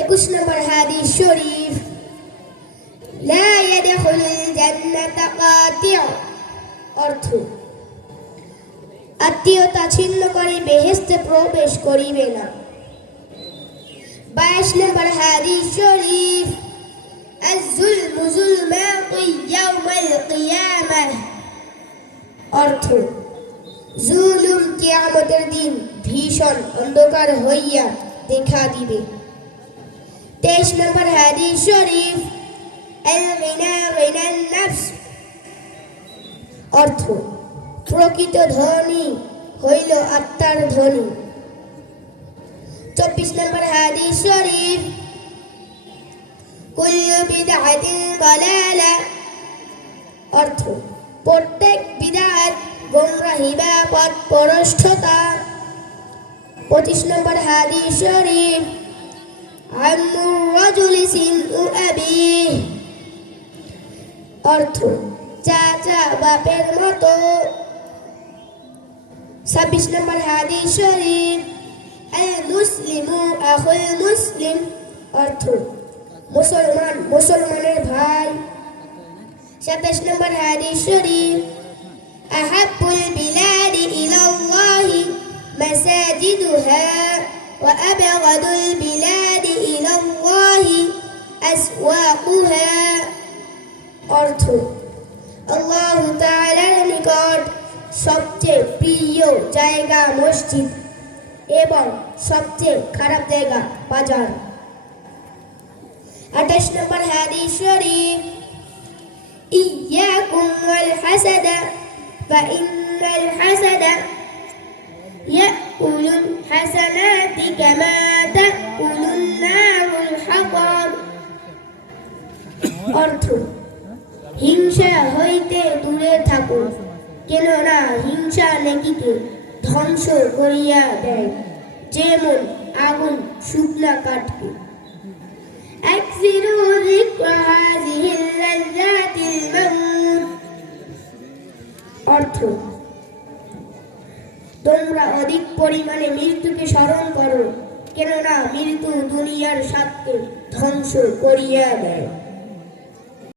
একুশ নম্বর হাদিস শরীফ لا يدخل الجنة قاطع অর্থ আত্মীয়তা ছিন্ন করে বেহেস্তে প্রবেশ করিবে না বাইশ নম্বর হাদিস শরীফ الظلم ظلمات يوم القيامة অর্থ জুলুম কিয়ামতের দিন ভীষণ অন্ধকার হইয়া দেখা দিবে তেইশ নম্বর হাদিস শরীফ অর্থ, প্রকৃত ধ্বনি হইল আত্মার ধ্বনি চব্বিশ নম্বর হাদিস শরীফ। কুল্লু বিদাহাতিন গলালা অর্থ, প্রত্যেক বিদাত গোমরাহি বা পথ পরষ্ঠতা। পঁচিশ নম্বর হাদিস শরীফ। আম্মুর রাজুলি সিনউ আবিহ অর্থ চাচা বাপের মতো ছাব্বিশ নম্বর হাদিস শরীফ আল মুসলিমু আহুল মুসলিম অর্থ মুসলমান মুসলমানের ভাই সাতাশ নম্বর হাদিস শরীফ আহাবুল বিলাদি ইলাল্লাহি মাসাজিদুহা وأبغض البلاد إلى الله أسواقها অর্থ আল্লাহ তাআলার নিকট সবচেয়ে প্রিয় জায়গা মসজিদ এবং সবচেয়ে খারাপ জায়গা বাজার আঠাশ নম্বর হাদিস শরীফ إياكم والحسد فإن الحسد يأكل الحسنات كما অর্থ হিংসা হইতে দূরে থাকো কেননা হিংসা নেকিকে ধ্বংস করিয়া দেয় যেমন আগুন শুকনা কাঠকে أكثروا ذكر هذه اللذات الموت অর্থ তোমরা অধিক পরিমাণে মৃত্যুকে স্মরণ করো কেননা মৃত্যু দুনিয়ার স্বার্থে ধ্বংস করিয়া দেয়